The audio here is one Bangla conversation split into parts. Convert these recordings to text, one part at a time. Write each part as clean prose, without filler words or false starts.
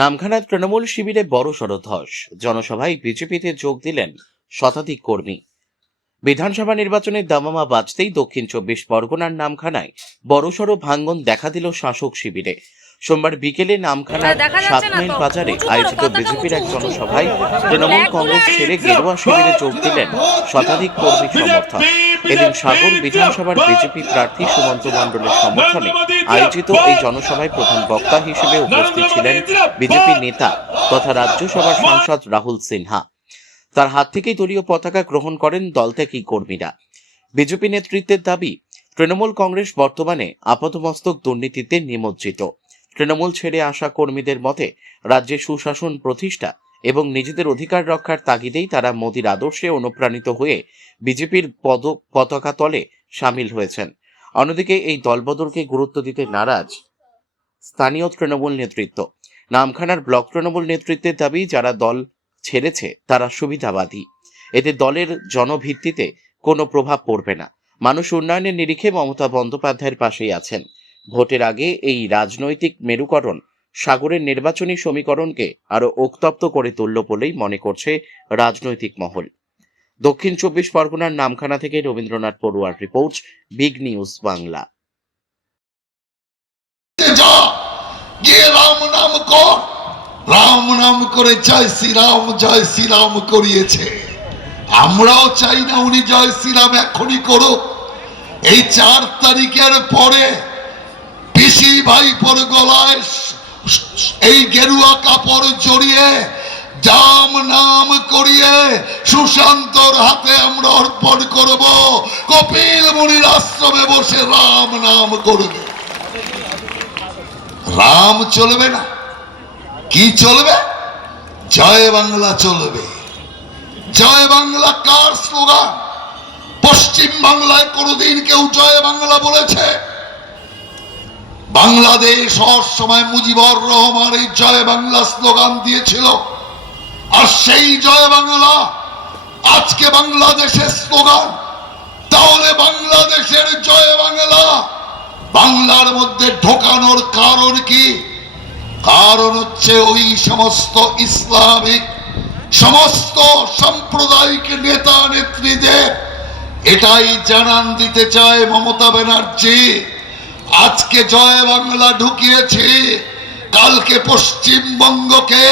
নামখানায় তৃণমূল শিবিরে বড়সড় ধস, জনসভায় বিজেপিতে যোগ দিলেন শতাধিক কর্মী। বিধানসভা নির্বাচনের দামামা বাজতেই দক্ষিণ 24 পরগনার নামখানায় বড়সড় ভাঙ্গন দেখা দিল শাসক শিবিরে। সোমবার বিকেলে নামখানার 7 মাইল বাজারে আয়োজিত বিজেপির এক জনসভায় তৃণমূল কংগ্রেস ছেড়ে গেরুয়া শিবিরে যোগ দিলেন শতাধিক কর্মী সমর্থক। এদিন সাগর বিধানসভার বিজেপি প্রার্থী সুমন্ত মণ্ডলের সমর্থনে আয়োজিত এই জনসভায় প্রধান বক্তা হিসেবে উপস্থিত ছিলেন বিজেপি নেতা তথা রাজ্যসভার সাংসদ রাহুল সিনহা। তার হাত থেকেই দলীয় পতাকা গ্রহণ করেন দলত্যাগী কর্মীরা। বিজেপি নেতৃত্বের দাবি, তৃণমূল কংগ্রেস বর্তমানে আপাতমস্তক দুর্নীতিতে নিমজ্জিত। তৃণমূল ছেড়ে আসা কর্মীদের মতে রাজ্যে সুশাসন প্রতিষ্ঠা এবং নিজেদের অধিকার রক্ষার তাগিদেই তারা মোদির আদর্শে অনুপ্রাণিত হয়ে বিজেপির পতাকা তলে সামিল হয়েছেন। অন্যদিকে এই দলবদলকে গুরুত্ব দিতে নারাজ স্থানীয় তৃণমূল নেতৃত্ব। নামখানার ব্লক তৃণমূল নেতৃত্বের দাবি, যারা দল ছেড়েছে তারা সুবিধাবাদী, এতে দলের জনভিত্তিতে কোনো প্রভাব পড়বে না। মানুষ উন্নয়নের নিরিখে মমতা বন্দ্যোপাধ্যায়ের পাশেই আছেন। ভোটের আগে এই রাজনৈতিক মেরুকরণ সাগরের নির্বাচনী সমীকরণকে আরো উত্তপ্ত করে তুলল বলেই মনে করছে রাজনৈতিক মহল। দক্ষিণ 24 পরগনার নামখানা থেকে রবীন্দ্রনাথ পড়ুয়ার report, big news Bangla. Ram নাম করে জয় শ্রীরাম করিয়েছে। আমরাও চাই না উনি জয় শ্রীরাম এখনই করুক। এই 4 তারিখের পরে পিসি ভাইপোর গলায় এই গেরুয়া কাপড় জড়িয়ে রাম নাম করিয়ে সুশান্তর হাতে আমরা অর্পণ করব। কপিল মুনির আশ্রমে বসে রাম নাম করবে। রাম চলবে না, কি চলবে? জয় বাংলা চলবে। জয় বাংলা কার স্লোগান? পশ্চিম বাংলায় কোনদিন কেউ জয় বাংলা বলেছে? বাংলাদেশ হওয়ার সময় মুজিবুর রহমান এই জয় বাংলা স্লোগান দিয়েছিল। আর সেই জয় বাংলা আজকে বাংলাদেশের স্লোগান। তাহলে বাংলাদেশের জয় বাংলা বাংলার মধ্যে ঢোকানোর কারণ কি? কারণ হচ্ছে ওই সমস্ত ইসলামিক সমস্ত সাম্প্রদায়িক নেতা নেত্রীদের এটাই জানান দিতে চায় মমতা ব্যানার্জি। আজকে জয় বাংলা ঢুকিয়েছে, কালকে পশ্চিমবঙ্গকে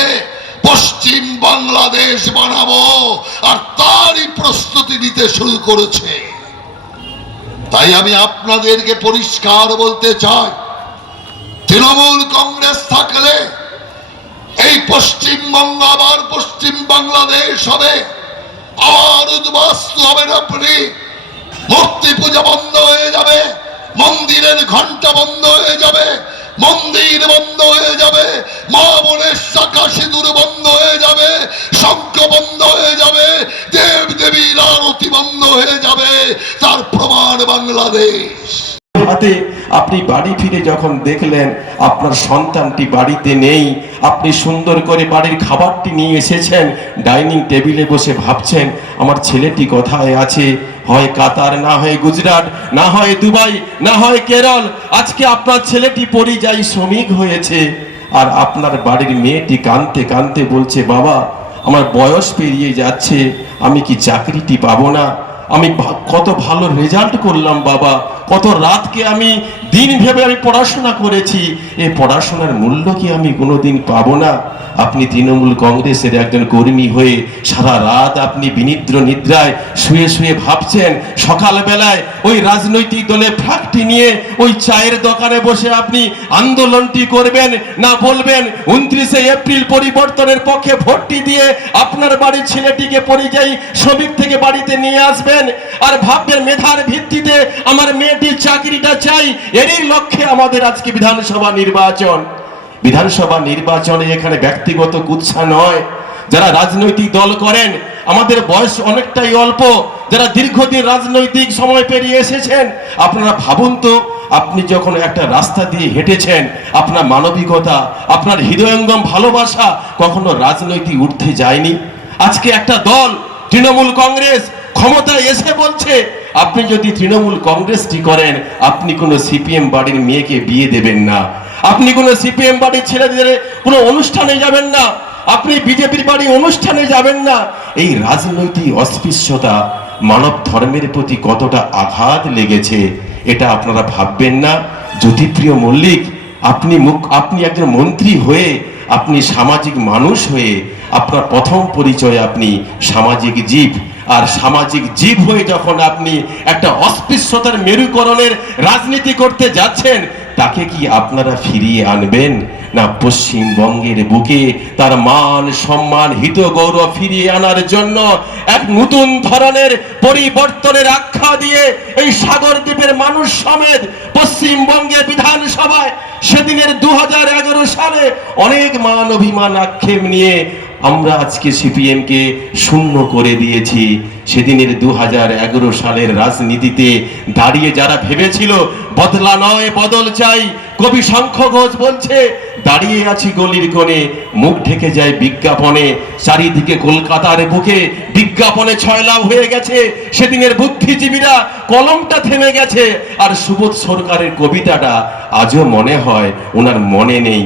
পশ্চিম বাংলাদেশ বানাবো, আর তারই প্রস্তুতি নিতে শুরু করেছে। তাই আমি আপনাদেরকে পরিষ্কার বলতে চাই, তৃণমূল কংগ্রেস থাকলে এই পশ্চিমবঙ্গ আবার পশ্চিম বাংলাদেশ হবে, আবার উদ্বাস্তু হবেন আপনি। মূর্তি পূজা বন্ধ হয়ে যাবে, মন্দিরের ঘন্টা বন্ধ হয়ে যাবে, মন্দির বন্ধ হয়ে যাবে, মা বোনের শাখা সিঁদুর বন্ধ হয়ে যাবে, শঙ্খ বন্ধ হয়ে যাবে, দেব দেবীর আরতি বন্ধ হয়ে যাবে। তার প্রমাণ বাংলাদেশ। হাতে আপনি বাড়ি ফিরে যখন দেখলেন আপনার সন্তানটি বাড়িতে নেই, আপনি সুন্দর করে বাড়ির খাবারটি নিয়ে এসেছেন, ডাইনিং টেবিলে বসে ভাবছেন আমার ছেলেটি কোথায় আছে, হয় কাতার, না হয় গুজরাট, না হয় দুবাই, না হয় কেরল। আজকে আপনার ছেলেটি পরিযায়ী শ্রমিক হয়েছে, আর আপনার বাড়ির মেয়েটি কাঁদতে কাঁদতে বলছে, বাবা আমার বয়স পেরিয়ে যাচ্ছে, আমি কি চাকরিটি পাবো না? আমি কত ভালো রেজাল্ট করলাম বাবা, কত রাতকে আমি দিন ভেবে আমি পড়াশোনা করেছি, এই পড়াশোনার মূল্য কি আমি কোনোদিন পাবো না? আপনি তৃণমূল কংগ্রেসের একজন কর্মী হয়ে সারা রাত আপনি বিনিদ্র নিদ্রায় শুয়ে শুয়ে ভাবছেন, সকালবেলায় ওই রাজনৈতিক দলের ফ্ল্যাগটি নিয়ে ওই চায়ের দোকানে বসে আপনি আন্দোলনটি করবেন, না বলবেন 29শে এপ্রিল পরিবর্তনের পক্ষে ভোটটি দিয়ে আপনার বাড়ির ছেলেটিকে পরিযায়ী শ্রমিক থেকে বাড়িতে নিয়ে আসবেন, আর ভাববেন মেধার ভিত্তিতে আমার মেয়েটির চাকরিটা চাই। এরই লক্ষ্যে আমাদের আজকে বিধানসভা নির্বাচন। বিধানসভা নির্বাচনে এখানে ব্যক্তিগত কুৎসা নয়। যারা রাজনৈতিক দল করেন, আমাদের বয়স অনেকটাই অল্প, যারা দীর্ঘদিন রাজনৈতিক সময় পেরিয়ে এসেছেন, আপনারা ভাবুন তো, আপনি যখন একটা রাস্তা দিয়ে হেঁটেছেন, আপনার মানবিকতা, আপনার হৃদয়ঙ্গম ভালোবাসা কখনো রাজনৈতিক ঊর্ধ্বে যায়নি? আজকে একটা দল তৃণমূল কংগ্রেস ক্ষমতায় এসে বলছে আপনি যদি তৃণমূল কংগ্রেসটি করেন আপনি কোনো সিপিএম বাড়ির মেয়েকে বিয়ে দেবেন না, আপনি কোনো সিপিএম বাড়ির ছেলেদের কোনো অনুষ্ঠানে যাবেন না, আপনি বিজেপির বাড়ি অনুষ্ঠানে যাবেন না। এই রাজনৈতিক অস্পৃশ্যতা মানব ধর্মের প্রতি কতটা আঘাত লেগেছে এটা আপনারা ভাববেন না। জ্যোতিপ্রিয় মল্লিক, আপনি একজন মন্ত্রী হয়ে, আপনি সামাজিক মানুষ হয়ে, আপনার প্রথম পরিচয় আপনি সামাজিক জীব। আর সামাজিক জীব হয়ে যখন আপনি একটা অস্পৃশ্যতার মেরুকরণের রাজনীতি করতে যাচ্ছেন, তাকে কি আপনারা ফিরিয়ে আনবেন? না পশ্চিমবঙ্গের বুকে তার মান সম্মান হিত গৌরব ফিরিয়ে আনার জন্য এক নতুন ধরনের পরিবর্তনের আখ্যা দিয়ে এই সাগরদ্বীপের মানুষ সমেত পশ্চিমবঙ্গের বিধানসভায় সেদিনের 2011 সালে অনেক মান অভিমান আক্ষেপ নিয়ে আমরা আজকে সিপিএম কে শূন্য করে দিয়েছি। সেদিনের 2011 সালের রাজনীতিতে দাঁড়িয়ে যারা ভেবেছিল বদলা নয় বদল চাই, কবি শঙ্খ ঘোষ বলছে দাঁড়িয়ে আছি গলির কোণে, মুখ ঢেকে যায় বিজ্ঞাপনে, চারিদিকে কলকাতার বুকে বিজ্ঞাপনে ছয়লাভ হয়ে গেছে। সেদিনের বুদ্ধিজীবীরা কলমটা থেমে গেছে, আর সুবোধ সরকারের কবিতাটা আজও মনে হয় ওনার মনে নেই।